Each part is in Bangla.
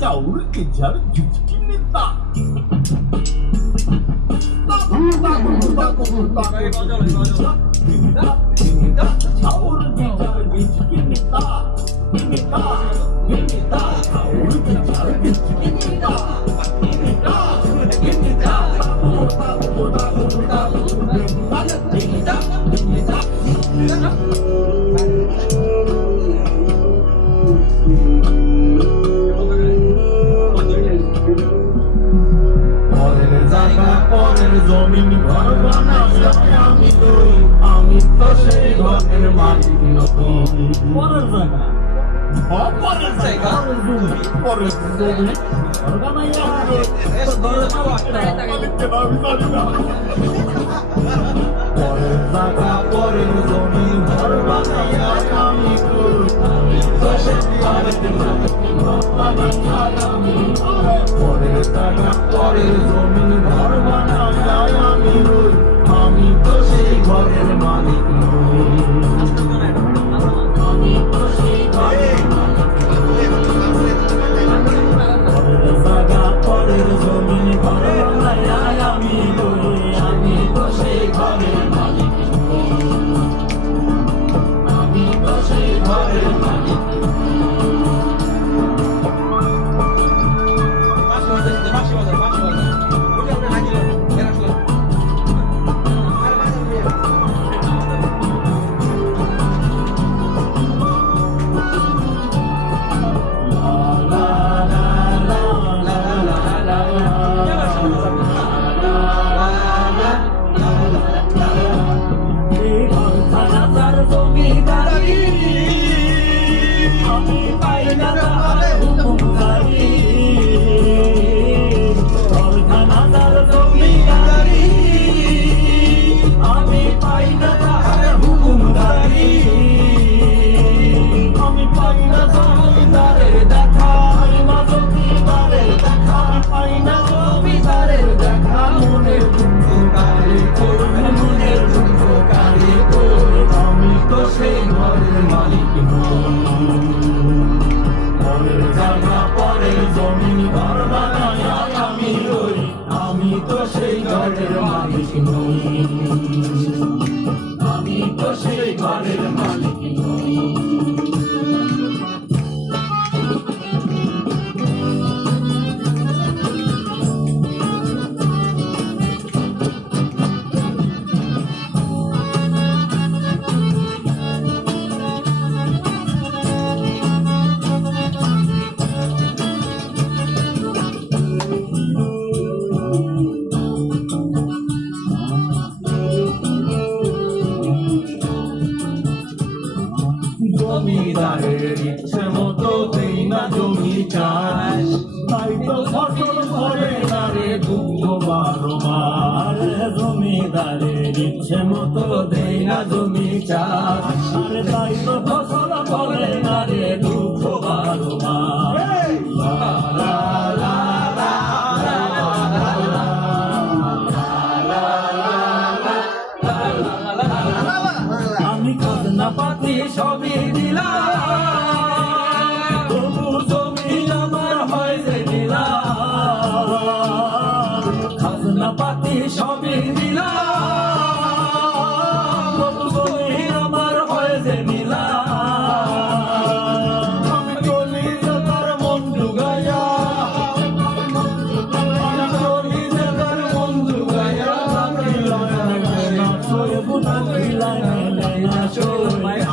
चाउर के जल झुचकी नेता चाउर के जल झुचकी नेता चाउर के जल झुचकी नेता পরের জমিন ঘর বানাইয়া আমি তুই আমি তো সেই ঘরের মালিক নই পরের জায়গা পরের জায়গা পরের জমিন ঘর বানাইয়া মালিককে দাবি জানি না পরের জায়গা পরের জমিন ঘর বানাইয়া আমি তুই আমি তো সেই ঘরের মালিক পরের জায়গা পরের জমিন ঘর বানাইয়া আমি রই আমি তো সেই ঘরের মালিক নই আমি তো সেই ঘরের মালিক পরের জায়গা পরের জমিন ঘর বানাইয়া আমি রই আমি তো সেই ঘরের মালিক নই আমি তো সেই ঘরের মালিক আমি তো সেই ঘরের মালিক নই জমিদারের ইচ্ছে মতো দেই না জমি চাষ তাই তো ফসল করে না রে দুঃখ 12 মাস জমিদারের ইচ্ছে মতো দেই না জমি চাষ তাই তো ফসল করে না রে দুঃখ 12 মাস আমি খাজনা পাতি সবই দিলাম তবু জমি আমার হয় যে দিলাম খাজনা পাতি সবই দিলাম তবু জমি আমার হয় যে দিলাম আমি চলি যে তার মন ডুগাইয়া চলি যে তার মন ডুগাইয়া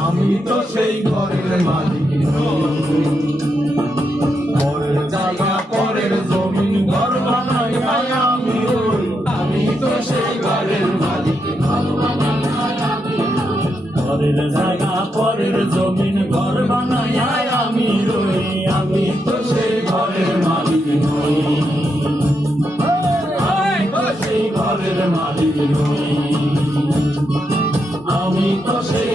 আমি তো সেই ঘরের মালিক পরের জায়গা পরের জমিন ঘর বানাইয়া আমি রই আমি তো সেই ঘরের মালিক পরের জায়গা পরের জমিন ঘর বানাইয়া আমি রই আমি তো সেই ঘরের মালিক নই সেই ঘরের মালিক নই আমি তো সেই